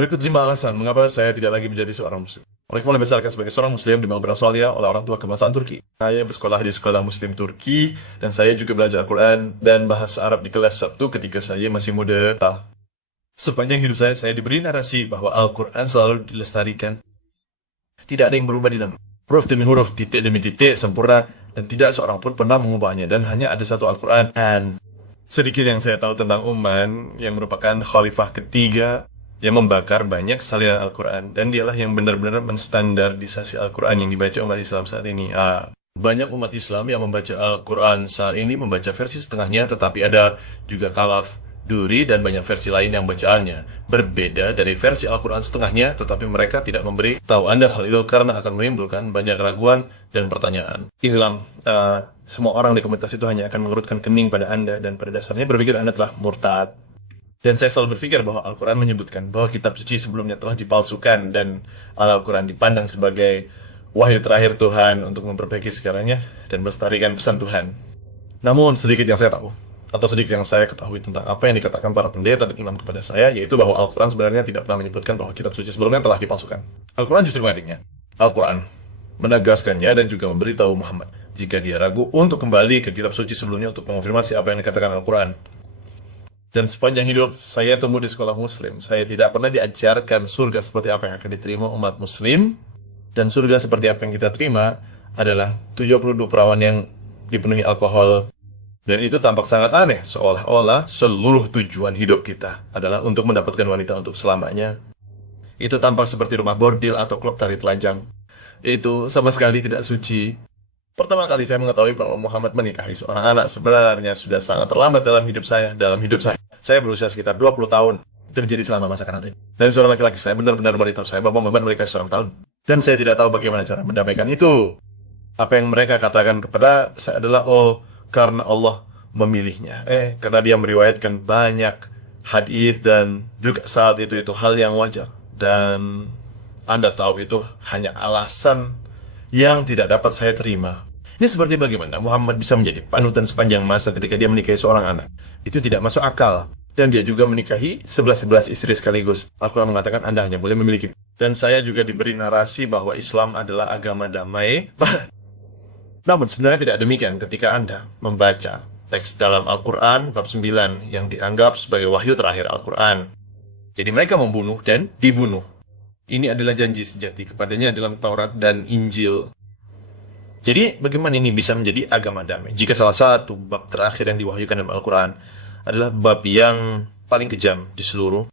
Berikut 5 alasan mengapa saya tidak lagi menjadi seorang muslim. Oleh dibesarkan sebagai seorang muslim di Melbourne, Australia oleh orang tua kebangsaan Turki. Saya bersekolah di sekolah muslim Turki dan saya juga belajar Al-Quran dan bahasa Arab di kelas Sabtu ketika saya masih muda. Sepanjang hidup saya diberi narasi bahwa Al-Quran selalu dilestarikan. Tidak ada yang berubah di dalam. Huruf demi huruf, titik demi titik, sempurna, dan tidak seorang pun pernah mengubahnya. Dan hanya ada satu Al-Quran. Dan sedikit yang saya tahu tentang Uman, yang merupakan khalifah ketiga yang membakar banyak salinan Al-Quran. Dan dialah yang benar-benar menstandardisasi Al-Quran yang dibaca umat Islam saat ini. Banyak umat Islam yang membaca Al-Quran saat ini membaca versi setengahnya, tetapi ada juga kalaf, duri, dan banyak versi lain yang bacaannya berbeda dari versi Al-Quran setengahnya, tetapi mereka tidak memberi tahu Anda hal itu karena akan menimbulkan banyak keraguan dan pertanyaan. Islam, semua orang di komunitas itu hanya akan mengerutkan kening pada Anda dan pada dasarnya berpikir Anda telah murtad. Dan saya selalu berpikir bahwa Al-Quran menyebutkan bahwa kitab suci sebelumnya telah dipalsukan dan Al-Quran dipandang sebagai wahyu terakhir Tuhan untuk memperbaiki segalanya dan melestarikan pesan Tuhan. Namun sedikit yang saya tahu, atau sedikit yang saya ketahui tentang apa yang dikatakan para pendeta dan imam kepada saya, yaitu bahwa Al-Quran sebenarnya tidak pernah menyebutkan bahwa kitab suci sebelumnya telah dipalsukan. Al-Quran justru mengatiknya. Al-Quran menegaskannya dan juga memberitahu Muhammad jika dia ragu untuk kembali ke kitab suci sebelumnya untuk mengonfirmasi apa yang dikatakan Al-Quran. Dan sepanjang hidup saya tumbuh di sekolah muslim, saya tidak pernah diajarkan surga seperti apa yang akan diterima umat muslim. Dan surga seperti apa yang kita terima adalah 72 perawan yang dipenuhi alkohol. Dan itu tampak sangat aneh, seolah-olah seluruh tujuan hidup kita adalah untuk mendapatkan wanita untuk selamanya. Itu tampak seperti rumah bordil atau klub tari telanjang. Itu sama sekali tidak suci. Pertama kali saya mengetahui bahwa Muhammad menikahi seorang anak sebenarnya sudah sangat terlambat dalam hidup saya. Saya berusia sekitar 20 tahun. Terjadi selama masa kanak-kanak. Dan seorang laki-laki saya benar-benar memberitahu saya bahwa Muhammad menikahi seorang tahun. Dan saya tidak tahu bagaimana cara mendamaikan itu. Apa yang mereka katakan kepada saya adalah, karena Allah memilihnya. Karena dia meriwayatkan banyak hadis dan juga saat itu hal yang wajar. Dan Anda tahu itu hanya alasan yang tidak dapat saya terima. Ini seperti bagaimana Muhammad bisa menjadi panutan sepanjang masa ketika dia menikahi seorang anak. Itu tidak masuk akal. Dan dia juga menikahi 11 istri sekaligus. Al-Quran mengatakan Anda hanya boleh memiliki. Dan saya juga diberi narasi bahwa Islam adalah agama damai. Namun sebenarnya tidak demikian ketika Anda membaca teks dalam Al-Quran bab 9 yang dianggap sebagai wahyu terakhir Al-Quran. Jadi mereka membunuh dan dibunuh. Ini adalah janji sejati kepadanya dalam Taurat dan Injil. Jadi bagaimana ini bisa menjadi agama damai jika salah satu bab terakhir yang diwahyukan dalam Al-Quran adalah bab yang paling kejam di seluruh